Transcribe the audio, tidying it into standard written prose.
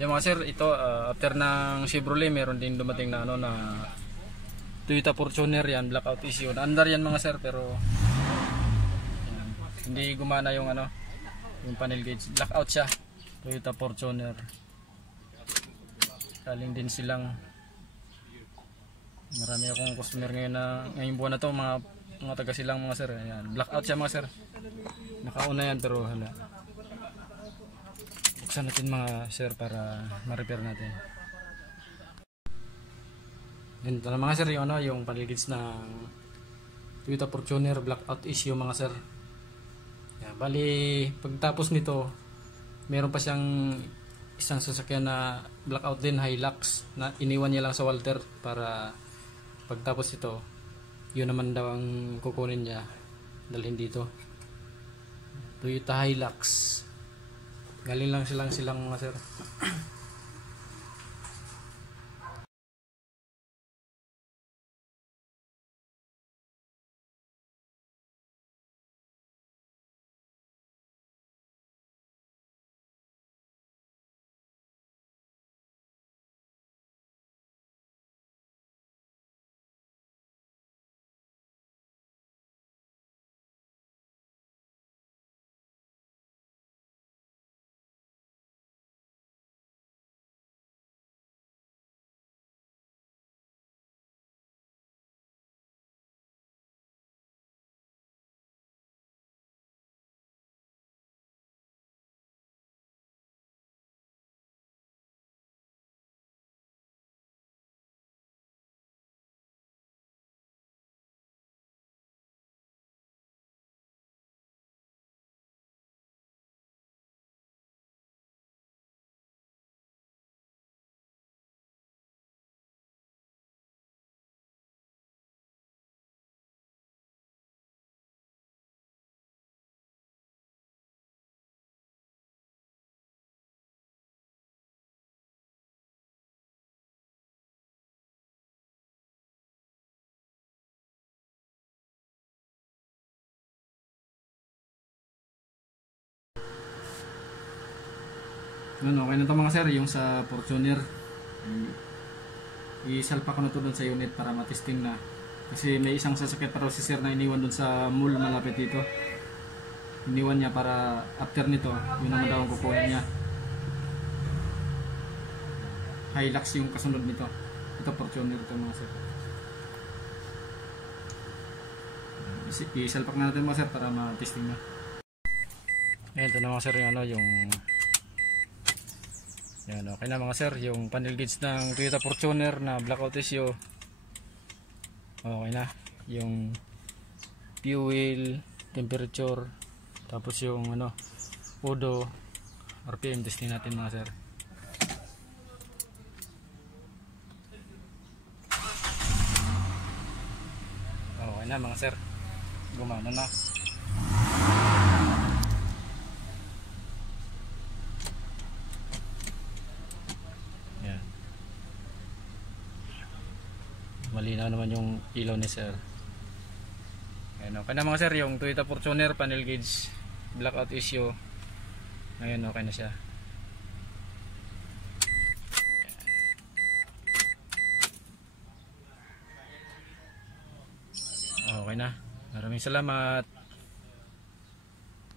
Yung mga sir, ito after ng Chevrolet, meron din dumating na ano na Toyota Fortuner yan, blackout issue. Andar yan mga sir, pero yan, hindi gumana yung ano, yung panel gauge. Blackout siya. Toyota Fortuner. Galing din silang marami akong customer ngayon na ngayong buwan na to, mga taga silang mga sir. Ayan, blackout siya mga sir. Nakauna yan pero hala. Buksan natin mga sir para ma-repair natin. Ganito na mga sir yung, ano, yung panel gauge ng Toyota Fortuner blackout issue mga sir. Yan, bali pagtapos nito meron pa siyang isang sasakyan na blackout din, Hilux, na iniwan niya lang sa Walter para pagtapos ito yun naman daw ang kukunin niya dalhin dito. Toyota Hilux, galing lang silang mga sir. Ano, okay na ito mga sir, yung sa Fortuner. Isalpa ko na ito dun sa unit para matesting na. Kasi may isang sasakyan pa raw si sir na iniwan dun sa mall malapit dito. Iniwan niya para after nito, yun naman daw ang kukunin niya. Hilux yung kasunod nito. Ito Fortuner ito mga sir. Isalpak na natin mga sir para matesting na. Ayan, ito na mga sir yung ano, yung yan, okay na mga sir, yung panel gauge ng Toyota Fortuner na blackout issue. Okay na, yung fuel, temperature, tapos yung ano, odo, RPM testing natin mga sir. Okay na mga sir, gumana na. Malinaw naman yung ilaw ni sir. Ayan, okay na mga sir, yung Toyota Fortuner panel gauge blackout issue. Ngayon okay na siya. Okay na. Maraming salamat.